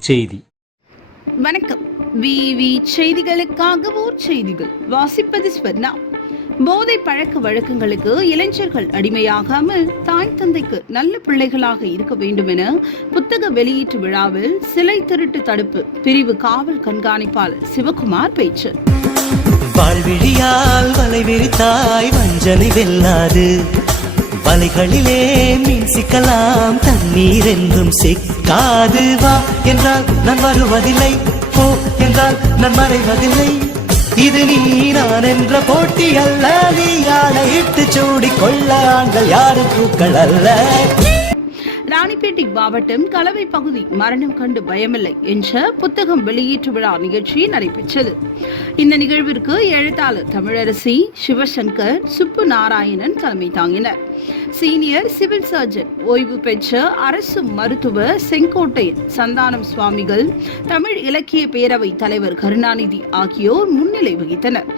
செய்தி. வணக்கம். விவி செய்திகளுக்காக ஊர் செய்திகள். வாசிப்பது ஸ்வர்ணா. போதை பழக்க வழக்கங்களுக்கு இளைஞர்கள் அடிமையாகாமல் தாய் தந்தைக்கு நல்ல பிள்ளைகளாக இருக்க வேண்டும் என புத்தக வெளியீட்டு விழாவில் சிலை திருட்டு தடுப்பு பிரிவு காவல் கண்காணிப்பாளர் சிவகுமார் பேச்சு. வாழ்விழியால் வலை விரித்தாய் வஞ்சனை வெல்லாது. வலைகளிலே மீன் சிக்கலாம் தண்ணீர் என்றும் சிக்காது வா என்றால் நான் வருவதில்லை போ என்றால் நான் மறைவதில்லை. இது நீ நான் என்ற போட்டி அல்ல நீ யானை இட்டு சூடி கொள்ள ஆண்கள் யாரும் பூக்கள் அல்ல. ராணிப்பேட்டை மாவட்டம் கலவை பகுதி மரணம் கண்டு பயமில்லை என்ற புத்தகம் வெளியீட்டு விழா நிகழ்ச்சி நடைபெற்றது. இந்த நிகழ்விற்கு எழுத்தாளர் தமிழரசி சிவசங்கர் சுப்பு நாராயணன் தலைமை தாங்கினர். சீனியர் சிவில் சர்ஜன் ஓய்வு பெற்ற அரசு மருத்துவர் செங்கோட்டையன் சந்தானம் சுவாமிகள் தமிழ் இலக்கிய பேரவை தலைவர் கருணாநிதி ஆகியோர் முன்னிலை வகித்தனர்.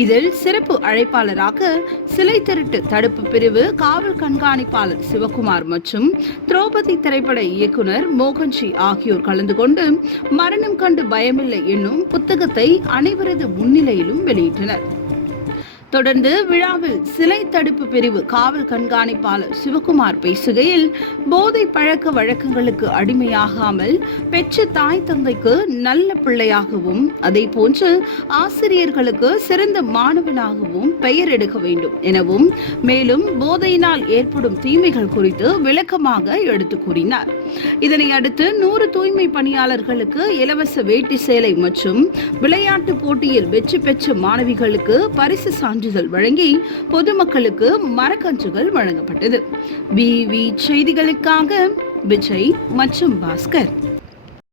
இதில் சிறப்பு அழைப்பாளராக சிலை திருட்டு தடுப்பு பிரிவு காவல் கண்காணிப்பாளர் சிவகுமார் மற்றும் திரௌபதி திரைப்பட இயக்குனர் மோகன்ஜி ஆகியோர் கலந்து கொண்டு மரணம் கண்டு பயமில்லை என்னும் புத்தகத்தை அனைவரது முன்னிலையிலும் வெளியிட்டனர். தொடர்ந்து விழாவில் சிலை தடுப்பு பிரிவு காவல் கண்காணிப்பாளர் சிவகுமார் பேசுகையில் போதை பழக்க வழக்கங்களுக்கு அடிமையாகாமல் பெற்ற தாய் தந்தைக்கு நல்ல பிள்ளையாகவும் அதே போன்று ஆசிரியர்களுக்கு சிறந்த மாணவனாகவும் பெயர் எடுக்க வேண்டும் எனவும் மேலும் போதையினால் ஏற்படும் தீமைகள் குறித்து விளக்கமாக எடுத்து கூறினார். இதனை அடுத்து நூறு தூய்மை பணியாளர்களுக்கு இலவச வேட்டி சேலை மற்றும் விளையாட்டு போட்டியில் வெற்றி பெற்ற மாணவிகளுக்கு பரிசு சான்று சான்றிதழ் வழங்கி பொதுமக்களுக்கு மரக்கன்றுகள் வழங்கப்பட்டது. வி. செய்திகளுக்காக விஜய் மற்றும் பாஸ்கர்.